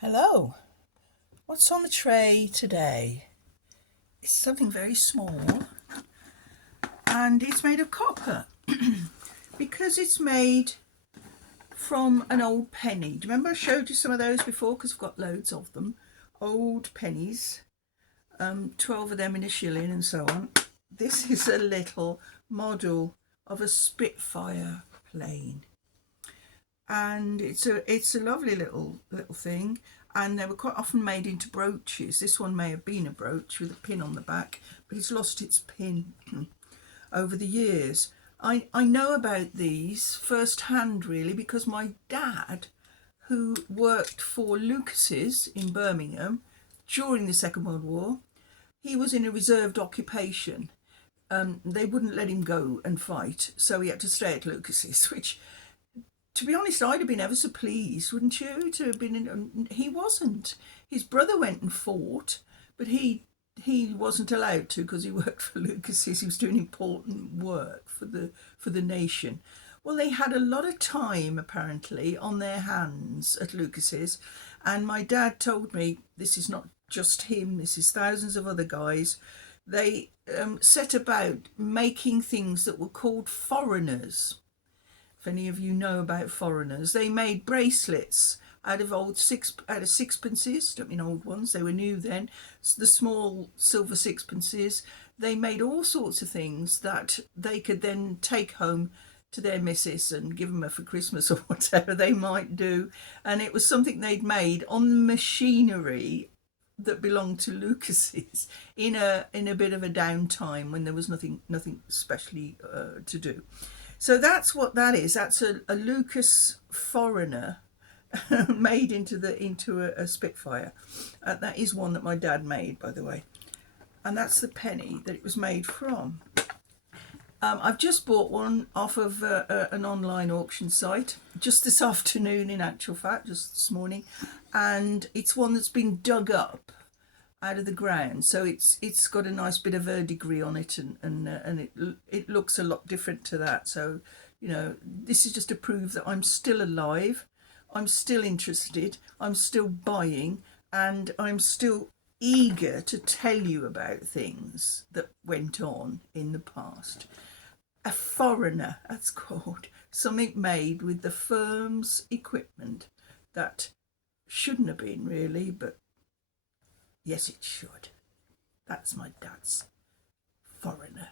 Hello, what's on the tray today? It's something very small and it's made of copper because it's made from an old penny. Do you remember I showed you some of those before? Because I've got loads of them. Old pennies, 12 of them in a shilling and so on. This is a little model of a Spitfire plane. And it's a lovely little thing, and they were quite often made into brooches. This one may have been a brooch with a pin on the back, but it's lost its pin over the years. I know about these firsthand really because my dad, who worked for Lucas's in Birmingham during the Second World War, he was in a reserved occupation. They wouldn't let him go and fight, so he had to stay at Lucas's, which, to be honest, I'd have been ever so pleased, wouldn't you, to have been in. He wasn't. His brother went and fought, but he wasn't allowed to because he worked for Lucas's. He was doing important work for the nation. Well, they had a lot of time apparently on their hands at Lucas's, and my dad told me this is not just him. This is thousands of other guys. They set about making things that were called foreigners. If any of you know about foreigners, they made bracelets out of sixpences. Don't mean old ones, they were new then. The small silver sixpences. They made all sorts of things that they could then take home to their missus and give them her for Christmas or whatever they might do. And it was something they'd made on the machinery that belonged to Lucas's in a bit of a downtime when there was nothing specially to do. So that's what that is. That's a Lucas Foreigner made into a Spitfire. That is one that my dad made, by the way, and that's the penny that it was made from. I've just bought one off of an online auction site just this afternoon, in actual fact, just this morning, and it's one that's been dug up out of the ground, so it's got a nice bit of verdigris on it, and it looks a lot different to that. So, you know, this is just to prove that I'm still alive, I'm still interested, I'm still buying, and I'm still eager to tell you about things that went on in the past. A foreigner, that's called, something made with the firm's equipment that shouldn't have been really, but yes, it should. That's my dad's Foreigner.